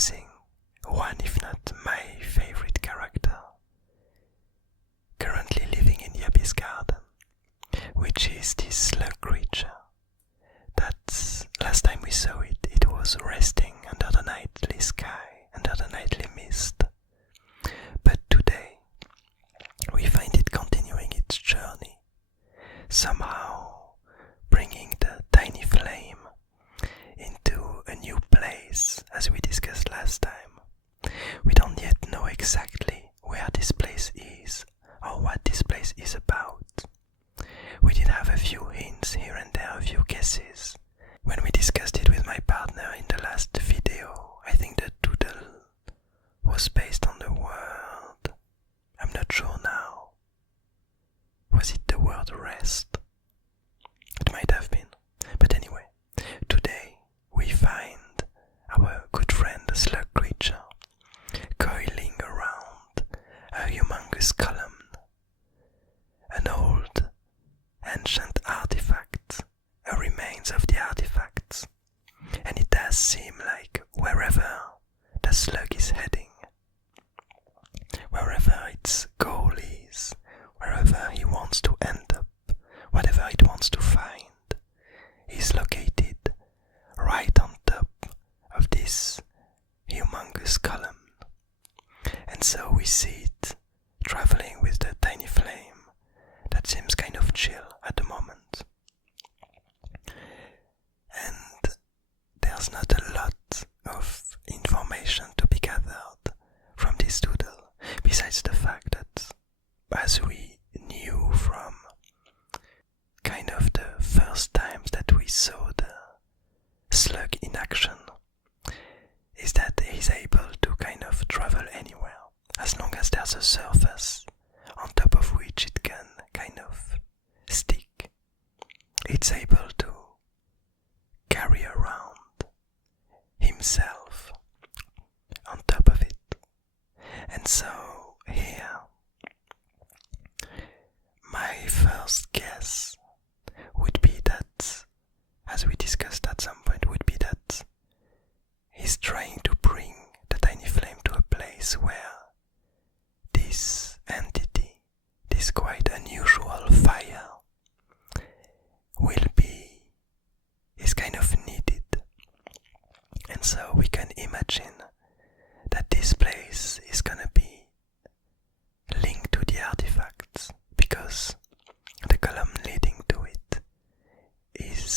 missing one, if not my favorite character, currently living in the Abyss Garden, which is this slug creature that last time we saw it, it was resting under the nightly sky, under the nightly mist. But today, we find it continuing its journey, somehow bringing the tiny flame into a new place, as we discussed last time. We don't yet know exactly where this place is, or what this place is about. We did have a few hints here and there, a few guesses. When we discussed it with my partner in the last video, I think the Doodle was based on the word, I'm not sure now. Was it the word rest? It might have been. But anyway, today we find our good friend the slug creature coiling around a humongous column, an old ancient artifact, a remains of the artifacts, and it does seem like wherever the slug is heading, wherever its goal is, wherever he wants to end up, whatever it wants to find, is located right on top of this humongous column. And so we see it traveling with the tiny flame that seems kind of chill at the moment. And there's not a lot of information to be gathered from this doodle, besides the fact that, as we knew from kind of the first times that we saw the slug in action, is that he's able to kind of travel anywhere, as long as there's a surface on top of which it can kind of stick. It's able to carry around himself on top of it. And so here, my first guess would be that, as we discussed at some point, would be that he's trying to bring the tiny flame to a place where this entity, this quite unusual fire, is kind of needed. And so we can imagine that this place is gonna be linked to the artifacts, because the column leading to it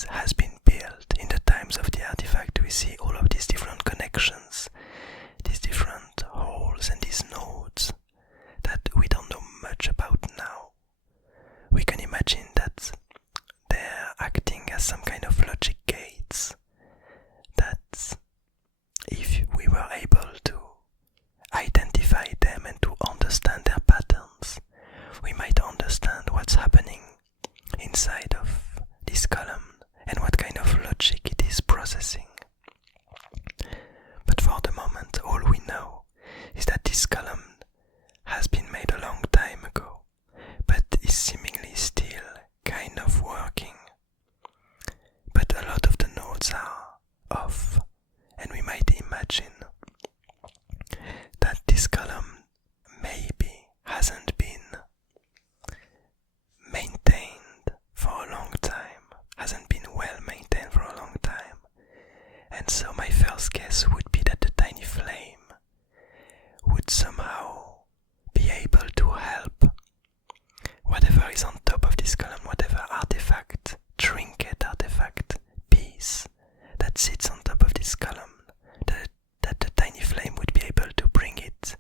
has been built in the times of the artifact. We see all of these different connections, these different holes and these nodes that we don't know much about now. We can imagine that they're acting as some kind of logic gates, that if we were able to identify them and to understand their patterns, we might understand what's happening inside of this column and what kind of logic it is processing. But for the moment, all we know is that this column has been made a long time ago, but is seemingly still kind of working. But a lot of the nodes are off, and we might imagine that this column maybe hasn't been maintained for a long time, hasn't been well maintained for a long time. And so my first guess would be that the tiny flame would somehow be able to help whatever is on top of this column, whatever artifact, trinket, artifact, piece that sits on top of this column, that the tiny flame would be able to bring it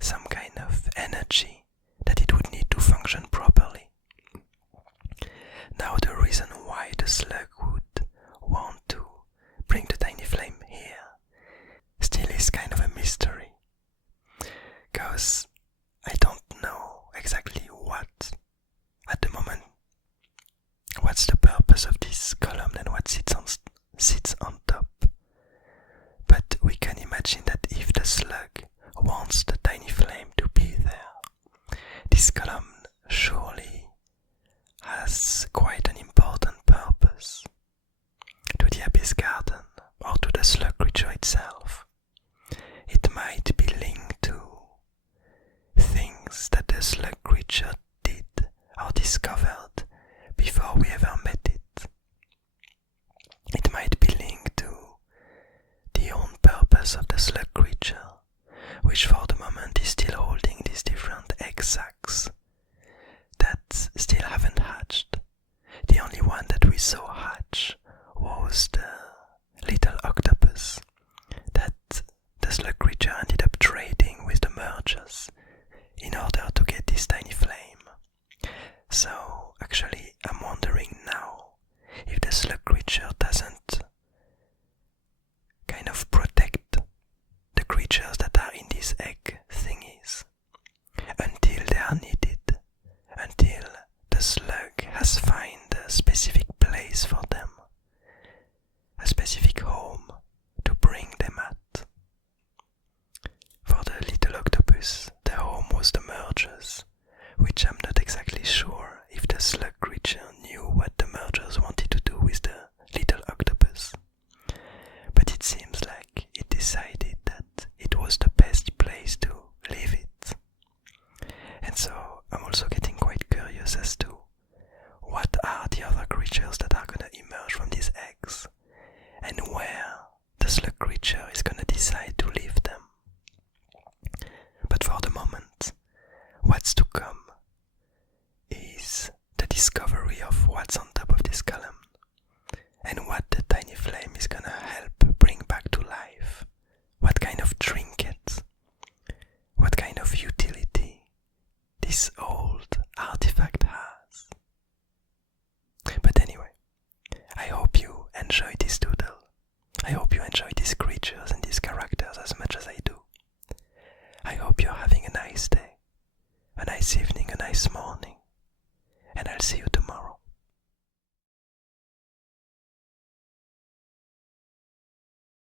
some kind of energy that it would need to function properly. Now the reason why the slug would want to bring the tiny flame here still is kind of a mystery, because I don't know exactly what, at the moment, what's the purpose of this column and what sits on top. But we can imagine that if the slug wants the tiny flame to be there, this column surely has quite an important purpose to the Abyss Garden, or to the slug creature itself. creature did or discovered before we ever met it. It might be linked to the own purpose of the slug creature, which for the moment is still holding these different egg sacs that still haven't hatched. The only one that we saw hatch was the little octopus that the slug creature ended up trading with the mergers in order to get this tiny flame. So actually I'm wondering now if the slug creature doesn't kind of protect the creatures that are in these egg thingies until they are needed, until the slug has found a specific place for them, a specific home to bring them at. For the little octopus, the home was the mergers, which I'm not exactly sure if the slug creature knew what the mergers wanted to do with the little octopus. But it seems like it decided that it was the best place to leave it. And so I'm also getting quite curious as to what are the other creatures that are gonna emerge from these eggs, and where the slug creature is gonna decide to leave them. But for the moment, what's to come is the discovery of what's on top of this column, and what the tiny flame is gonna help bring back to life, what kind of trinket, what kind of utility this old artifact has. But anyway, I hope you enjoy this doodle. I hope you enjoy these creatures and these characters as much as I do. I hope you're having a nice day, a nice evening, a nice morning, and I'll see you